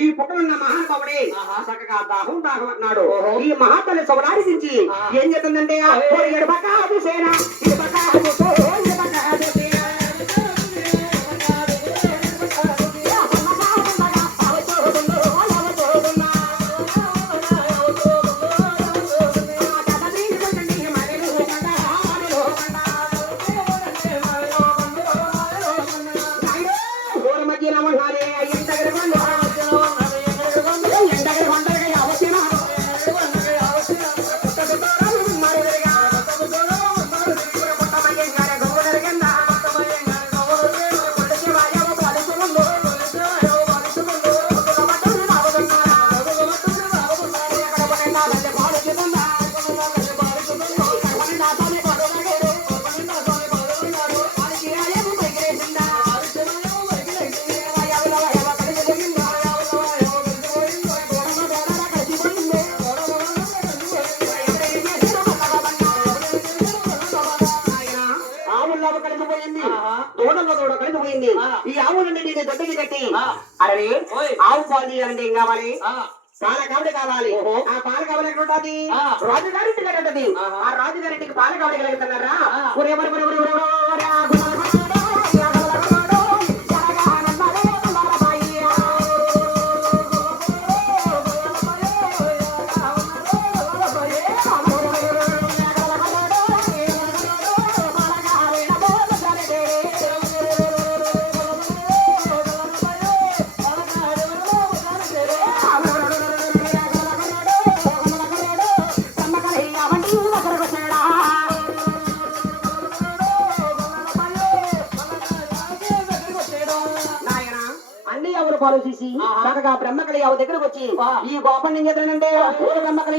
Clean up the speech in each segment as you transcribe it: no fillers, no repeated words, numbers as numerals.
ఈ పుట్టనున్న మహానుభావుడే చక్కగా దాహం దాహం అన్నాడు. ఈ మహాతల్లి సవలాడించి ఏం చేస్తుందంటే ఎడబకాదు సేన ఈ ఆవులన్నీ దొడ్డకి కట్టి అరే ఆవు పాలు తీయాలంటే ఏం కావాలి? పాల కావడి కావాలి. ఆ పాల కావడి ఎక్కడ ఉంటుంది? రాజుగారింటి దగ్గర ఉంటుంది. ఆ రాజుగారింటికి పాల కావడి కలుగుతున్నారా? ఆలోచించి చక్కగా బ్రహ్మకలి యావ దగ్గరకు వచ్చి ఈ గోపం ఏం చేద్దానంటే బ్రహ్మకలి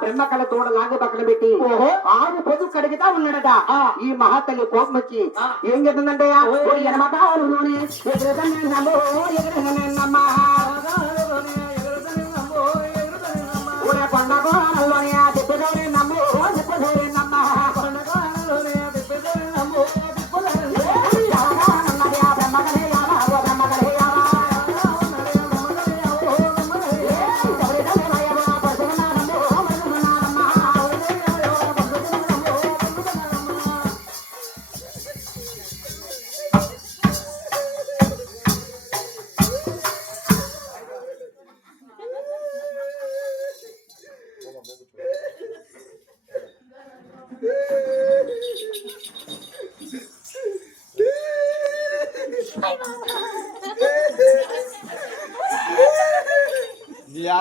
బ్రహ్మకళ తోడ లాగు పక్కన పెట్టి ఆరు పొదు కడిగితా ఉన్నాడట. ఈ మహాతల్లి కోపం వచ్చి ఏం చేస్తుందంటే ఎనమకాలులోనే కొండకోణంలోనే తిప్పుదోనే నమ్ము తిప్పుదోనే నమ్మ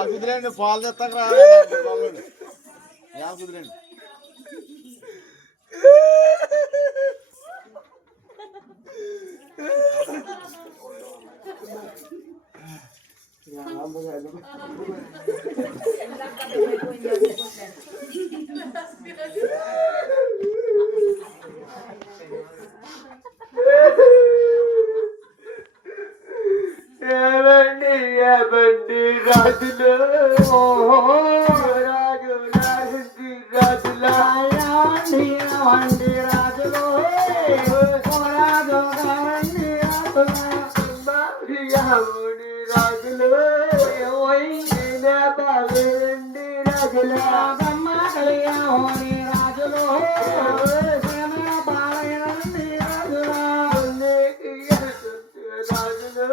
కుదిరండి పాలు తెస్తాక రాలేదు కుదిరండి బండి రాజులు రాజు రాజుల వండి రాజులు రాజు రాజులు రాజుల బ్రహ్మ కలియాని రాజులు రాజులు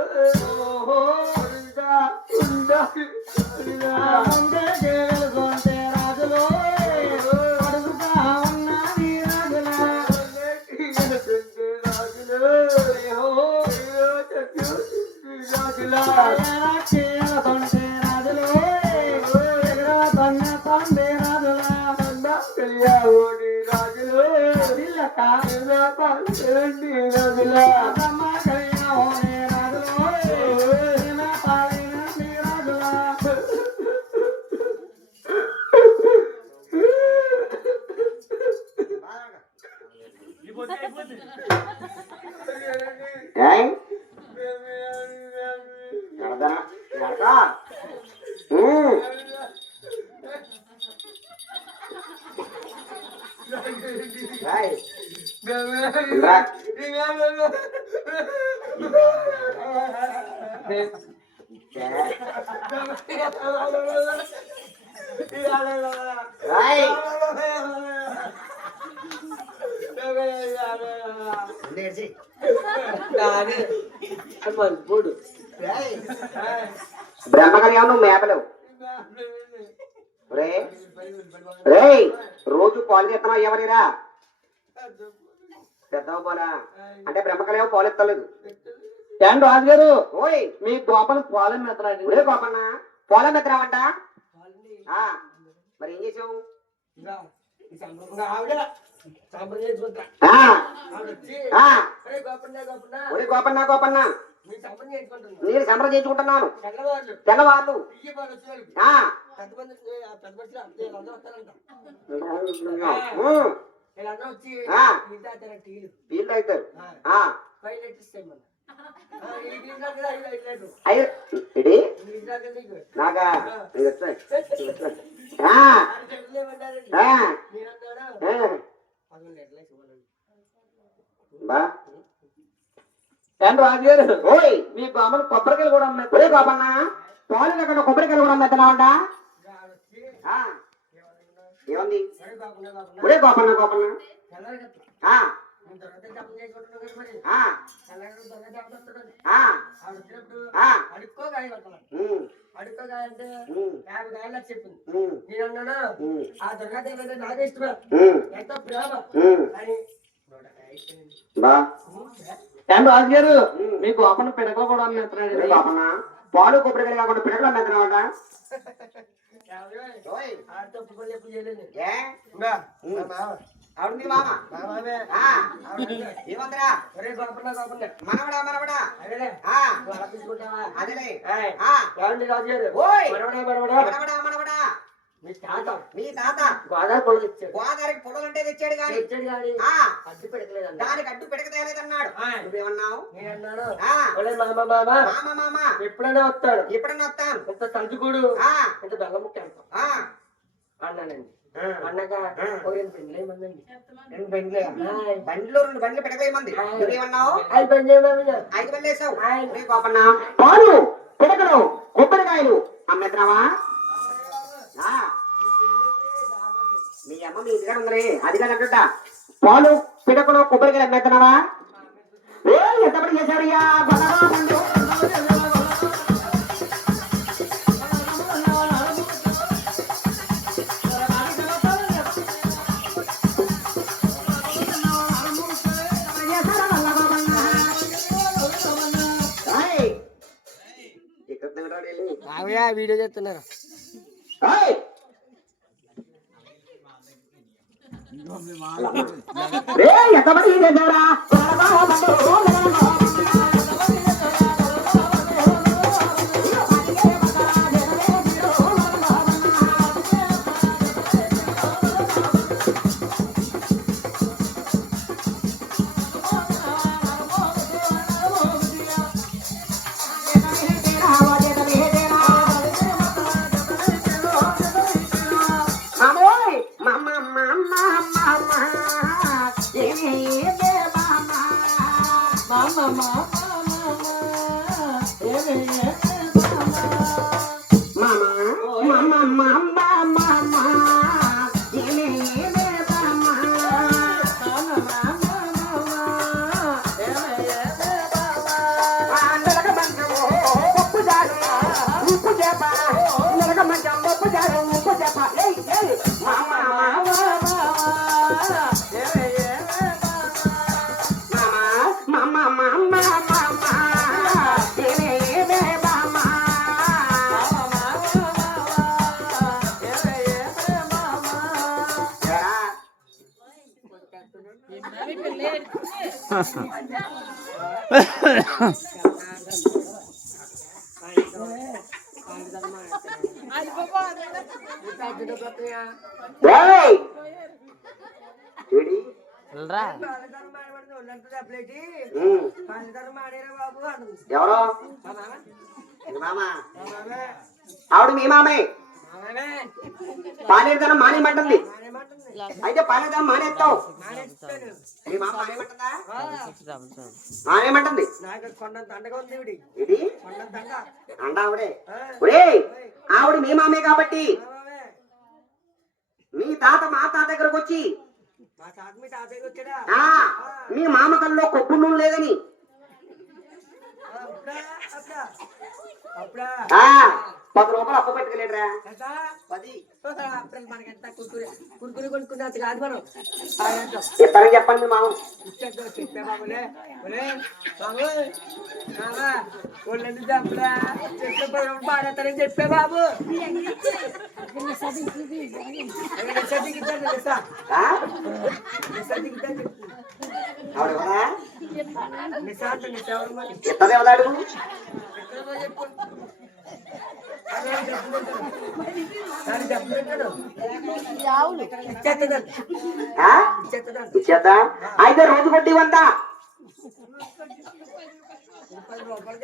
రెండు రోజుల బ్రహ్మ కళ్యాణం నీ రాజులో ఈమె పాలిన నీ రాజులా ఏయ్ ఎడదా ఎడతా ఏయ్ ఇంద్రా ఏయ్ లేచి బ్రహ్మ కళ్యాణం మేపలేవు రే రే రోజు పాలు తెస్తామా ఎవరిరా పెద్దవ పోలా అంటే బ్రహ్మ కళ్యాణం పాలు ఎత్తలేదు ఏంటి రాజుగారు ఓయ్ మీ గోపలు పాలెం మెత్తనాడు ఒరే గోపన్న పొలం ఎత్తరావంట మరి ఏం చేసావు ఒరే గోపన్న గోపన్న నేను సంబరం చేయించుకుంటున్నాను తెల్లవాళ్ళు వీళ్ళు అవుతారు నాకా బా ఏంటి రాజుగారు ఓయ్ మీ బామ్మలు కొబ్బరికాయలు కూడా ఉన్నాయి ఒరే గోపన్న పాలు లేకుండా కొబ్బరికాయలు కూడా మెత్తనావంట ఏముంది ఒరే గోపన్న గోపన్న అడుక్కోగాయంటే 50 గాయలు చెప్పింది నేను అన్నాను ఆ దుర్గాదేవి అంటే నాకే ఇష్టమే ఎంతో ప్రేమ అని ఏంటి రాజుగారు మీ గోపన పిడకలు కూడా మెత్తనాడు గోపన్న పాలు కొబ్బరికాయలు కాకుండా పిడకలు మెత్తనావంట ఆవిడ మీ మామ ఏమందరా మనవడా మనవడా అదేలే ఓయ్ మనవడా మనవడా మీ తాత మీ తాత గోదావరి పొడలు ఇచ్చాడు గోదావరికి పొడలంటే తెచ్చాడు గాని అడ్డు పెడకలేదు దానికి అడ్డు పెడకతేలేదన్నాడు నువ్వేమన్నావు నేనన్నాను ఆ మామ మామ మామ మామ ఎప్పుడైనా వస్తాడు ఎప్పుడన్నా వస్తాను ఇంత సంచుకుడు ఇంత బెల్లం ముక్క వెళ్తాం అన్నానండి అన్నగా రెండు బండ్లు పెడకేయమంది నువ్వేమన్నావు 5 బండ్లు 5 బండ్లు వేసావు గోపన్న పాలు పిడకలు కొబ్బరికాయలు అమ్మేద్దామా మీ అమ్మ మీ ఇంటికాడ ఉందరే అది కాదంట పాలు పిడకలు కొబ్బరికాయలు అమ్మేస్తున్నావా ఎంతపడి చేశారయ్యా వీడియో చేస్తున్నారు ఎంతమంది చేశారా ఏయ్! చూడి. ఉమ్. ఎవరో మీ మామ ఆవిడ మీ మామే పాలేదనం మానేమంటుంది అయితే పాలేదనం మానేస్తావు మీ మామ మానేమంటుందా మానేమంటుంది ఇది అంట ఆవిడే ఒరే ఆవిడ మీ మామే కాబట్టి మీ తాత మా తాత దగ్గరకు వచ్చి మీ మామ కల్లో కొప్పు నూనె లేదని 10 రూపాయలు అప్పు పెట్టుకోలేడురా 10 కుర్కురు కొనుక్కున్నది కాదు మనం చెప్పారని చెప్పండి మామ చెప్పే బాబులే ఒళ్ళందు చెప్పలే పాడతారని చెప్పే బాబు ఎత్తదే వదాడు ఇచ్చేద్దా అయితే రోజు కొట్టి వంతా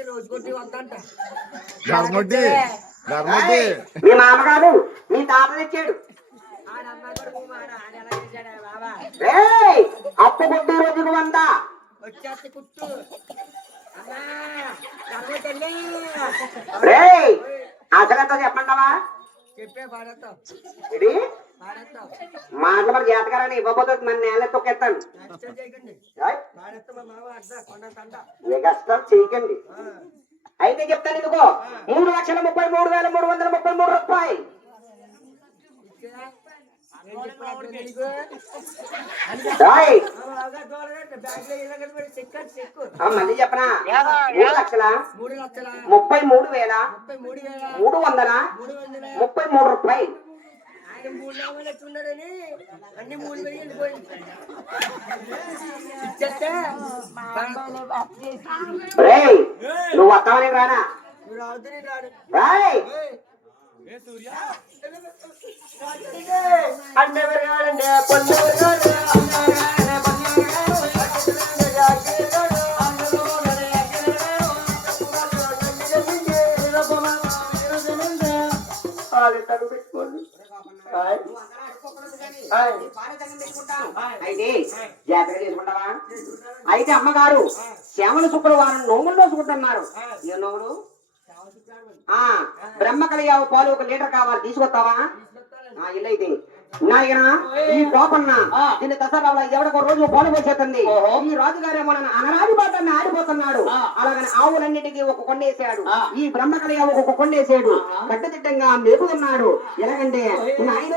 రోజు కొట్టి వందంట మీ మామ కాదు మీ తాత తెచ్చాడు అప్పు కొట్టి రోజుకు వంద వచ్చేస్తే కుట్టు అసలు చెప్పండవా చెప్పే పాడతావు ఇది పాడతావు మాటలు మరి జాతకాలని ఇవ్వబోతే మన నేల తొక్కేస్తాను చేయకండి పాడతా మా మామ అడ్డా కొండ తండ ఏ కష్టం చేయకండి అయితే చెప్తాను ఇదిగో 3,33,333 రూపాయలు మళ్ళీ చెప్పనా 3,33,333 రూపాయలు అన్ని 3,000 నువ్వు వస్తావని రానా అంటే పొన్ను అయితే జాతర చేసుకుంటావా అయితే అమ్మగారు శ్యామల శుక్రవారం నోములు రోజుకుంటున్నారు ఏ నోములు బ్రహ్మకలియావు పాలు 1 లీటర్ కావాలి తీసుకొస్తావా ఇల్లైతే నాయన ఈ కోపన్న దీన్ని దసరాలో ఎవడొక రోజు పాలు పోసేస్తుంది ఈ రాజుగారేమో అనరాది పాటని ఆడిపోతున్నాడు అలాగని ఆవులన్నిటికీ ఒక కొండేసాడు ఈ బ్రహ్మకలియావు ఒక కొండేసాడు కట్టుదిట్టంగా మేపుతున్నాడు ఎలాగంటే నాయన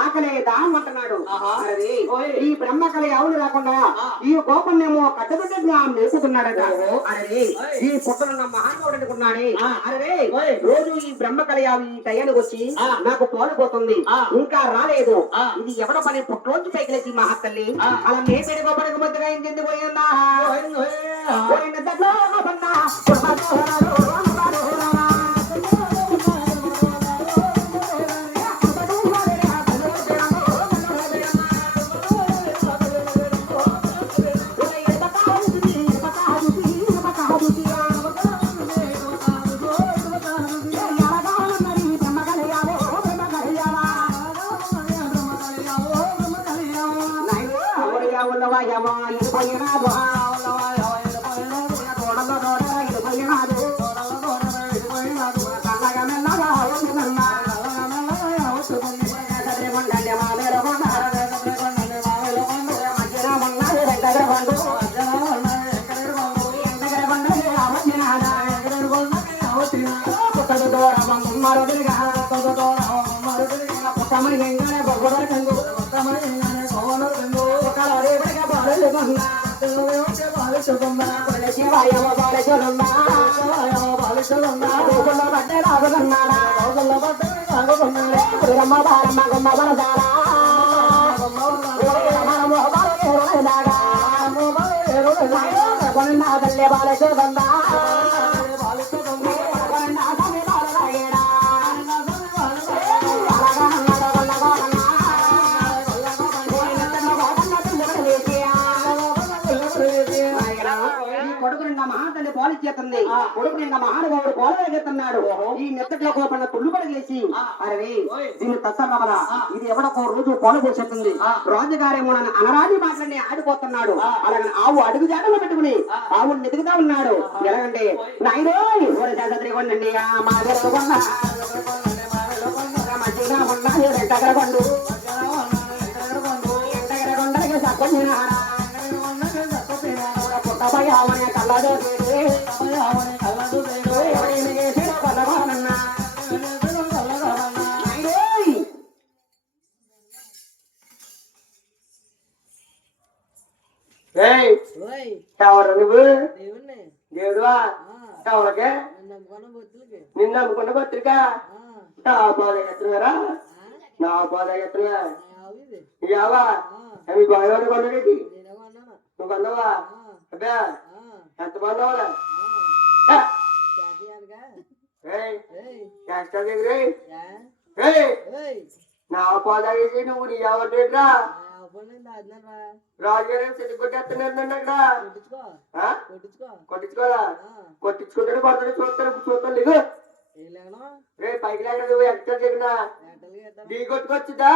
ఆకలే దాహం అంటున్నాడు ఈ బ్రహ్మకలి ఆవులు రాకుండా ఈ కోపన్నేమో కట్టుబిడ్డగా మేపుతున్నాడట అరే ఈ పుట్టనున్న మహానుభావుడు అనుకున్నాడే అరే రోజు ఈ బ్రహ్మకలి ఆవు ఈ టయానికి వచ్చి నాకు పాలు పోతుంది ఇంకా రాలేదు ఇది ఎవడ పని పుట్టలోంచి పైకి లేచి మహాతల్లి అలా మేపేడు గొప్పడికి మధ్యగా ఇంకెందుకు పోయిందా బాలచోదన్నా దేవుడే బాలచోదన్నా శివాయవ బాలచోదన్నా బాలచోదన్నా గోకుల పడ్డ రాజున్నాడా రోజుల పట్టే కాగొన్నాడే గురమ్మ బాలమ్మ గుమ్మ బలదారా తల్లి బాలచోదన్నా కొడుకు నిన్న మహాతల్లి పాలు చేస్తుంది కొడుకు నిన్న మహానుభావుడు పాలు చేస్తున్నాడు ఈ నెత్తట్లో కోపన్న తుళ్ళు పడగేసి అరే దీన్ని తత్తమల ఇది ఎవడొక రోజు పాలు పోసేస్తుంది రాజుగారేమో నన్ను అనరాని మాటలన్నీ ఆడిపోతున్నాడు అలాగని ఆవు అడుగు జాడలో పెట్టుకుని ఆవు నెతుకుతా ఉన్నాడు ఎలాగంటే నాయనో ఓడి మంచిగా పండు కళ్ళదో ఎవరు నువ్వు దేవుడువా ఎవరికే నిన్న నమ్ముకున్న పత్రిక నా బాధగత్తున్నారా నా బాధగత్తున్నా ఇవా అవి బాగా కొనడేటి నువ్వు కొన్నావా అబ్బా ఎంత బాగున్నావురా నా పాదాగేసి నువ్వు నీ ఎవరిరా రాజుగారు చెట్టు కొట్టేస్తున్నాడు అక్కడ కొట్టించుకోవాలా కొట్టించుకుంటాడు కొడతాడు చూస్తాను దిగు రే పైకి లేక నువ్వు ఎక్కడ చెప్పినా ఢీ కొట్టుకొచ్చుదా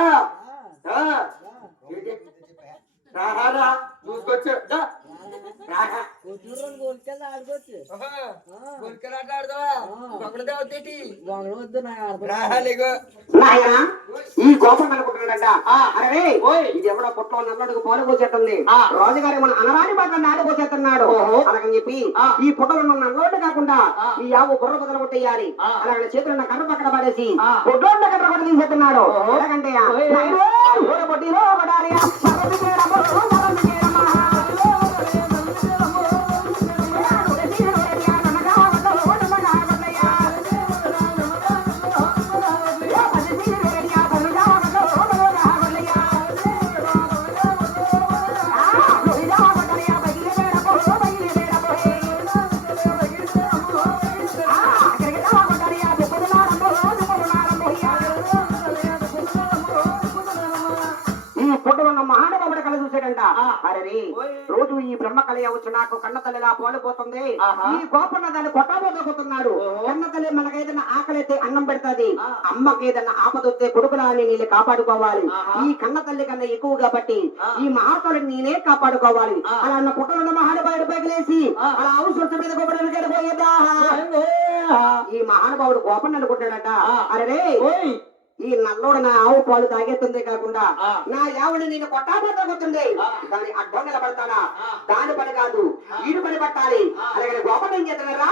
రాహారా చూసుకొచ్చు ఈ గోపం అనుకుంటున్నాడంట అరే ఇది ఎవడో పుట్టలో నల్లడుగు పాలు పోసేస్తుంది రాజుగారు మన అనరాని బాగా నాడిపోసేస్తున్నాడు అలాగని చెప్పి ఈ పుట్టలో నల్లోడు కాకుండా ఈ యావు బుర్ర బదులు కొట్టేయాలి అలాగే చేతులు కర్ర పక్కన పడేసి పొడ్లోండ కర్ర కొట్టి తీసేస్తున్నాడు ఎలాగంటే పొట్టిలో పడాలి మహానుభావుడు కళ చూసాడంట అరే రోజు ఈ బ్రహ్మ కళ వచ్చి నాకు కన్న తల్లిలా పోలిపోతుంది ఈ గోపన్న దాన్ని కొట్టబోతున్నాడు కన్న తల్లి మనకేదైనా ఆకలితే అన్నం పెడతాది అమ్మకి ఏదైనా ఆపదొస్తే కొడుకులా అని నీళ్ళు కాపాడుకోవాలి ఈ కన్న తల్లి కన్నా ఎక్కువ కాబట్టి ఈ మహాతల్లిని నేనే కాపాడుకోవాలి అలా అన్న పుట్టలున్న మహానుభావుడు పైకిలేసి అలా అవసరం మీద పోయేదా ఈ మహానుభావుడు గోపన్న అనుకుంటాడట అరే ఈ నల్లోడు నా ఆవు పాలు తాగేస్తుంది కాకుండా నా ఆవుని నేను కొట్టాబోతుంది దాని అడ్డం నిలబడతానా దాని పని కాదు ఈడు పని పట్టాలి అలాగే గోపం ఏం చేస్తున్నారా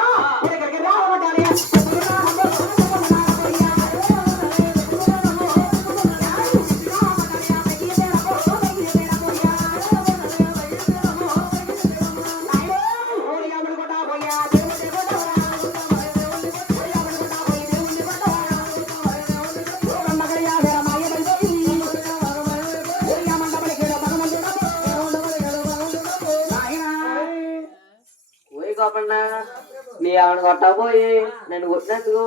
నీ ఆవిడ కొట్టకపోయి నన్ను కొట్టినందుకు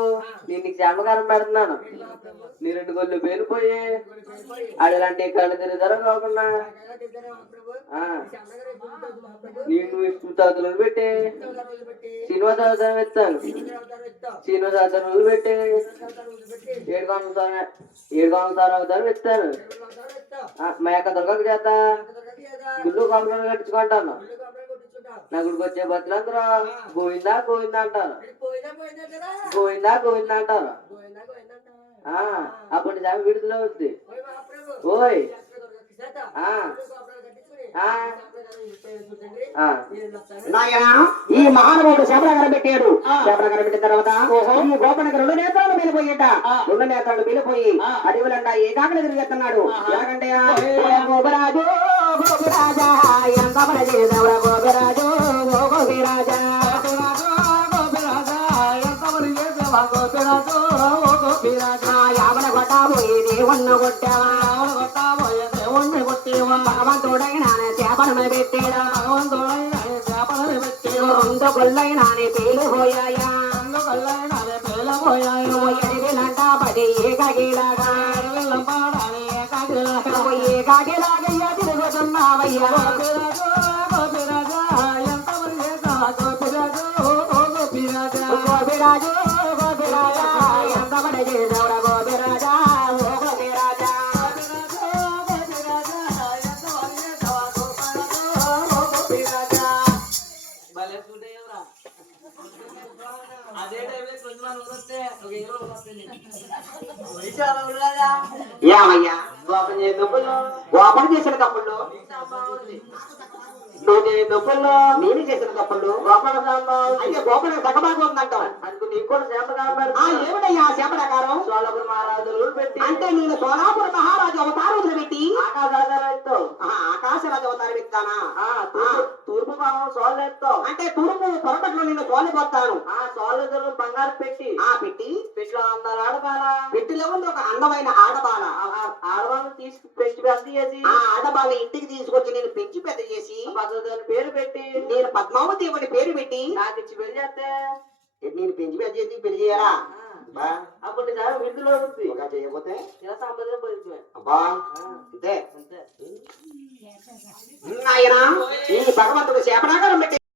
నేను నీకు క్షేమకారం పెడుతున్నాను నీ 2 గొల్లు పేలిపోయి అడిలాంటి కళ్ళు తిరుగుతారో కాకుండా నేను ఇష్టతలు పెట్టి శ్రీనివాస అవతారం ఎత్తాను శ్రీనివాస అవతారం రోజులు పెట్టి 7 అవతారం ఎత్తాను మేక దొరకక చేత గుళ్ళు కాంప్లైంట్ కట్టించుకుంటాను నా గుడికి వచ్చే బతులందరూ గోవిందా గోవిందా అంటారు గోవిందా గోవిందా అంటారు అప్పుడు నిజాం విడుదల అవుద్ది ఓయ్ నాయనా ఈ మహానుభావుడు శబరగర పెట్టాడు. శబరగర పెట్టిన తర్వాత ఈ గోపనకి 2 నేత్రాలు వెళ్ళిపోయేట. 2 నేత్రాలు వెళ్ళిపోయి అడవులంట ఏకాగ్ర తిరిగేస్తున్నాడు. ఎలాగంటే గోపరాజు గోపిరాజా ఎంత పని చేసేవరా గోపిరాజు గోపిరాజా యావన కొట్టాబోయేది ఉన్న కొట్టావా భగవంతుడైనా చేపలను పెట్టాడా రెండు కొల్లైనా పేలిపోయాయా ఎడిగిలంట పడి ఏకాగిలాగా ఏకాగిలాగయ్యా తిరుగుతున్నావయ్యా గోపిరాజు గోపిరాజా ఎంత పని చేసేవరా గోపిరాజా గోపిరాజా ఏమయ్యా గోపన చేసిన తప్పుల్లో నువ్వు చేసిన తప్పుల్లో నేను చేసిన తప్పుల్లో గోపన అయితే గోపన సగభాగం ఉందంటావు. అందుకు నీకు కూడా ఏమిటయ్యా శాప ప్రకారం సోలాపుర మహారాజు పెట్టి అంటే నేను సోలాపుర మహారాజు అవతారం పెట్టి ఆకాశరాజు అవతారం ఎత్తానా తూర్పు భాగం సోళ్ళు ఎత్తావు అంటే తూర్పు పొరపట్లో నేను సోళ్ళు పోతాను. సోళ్ళు బంగారు పెట్టి పెట్టిలో అందరు ఆడబాల పెట్టిలో ఉంది ఒక అందమైన ఆడబాల. ఆడబాలను తీసుకు పెంచి పెద్ద చేసి ఆ ఆడబాల ఇంటికి తీసుకొచ్చి నేను పెంచి పెద్ద చేసి పేరు పెట్టి నేను పద్మావతి అని పేరు పెట్టి నాకు ఇచ్చి పెళ్లి చేస్తే నేను పెంచి పెద్ద చేసి పెళ్లి చేయాలా అప్పుడు విడుదల చేయకపోతే అబ్బా అంతే. నాయన ఈ భగవంతుడు శాపనాకారం పెట్టి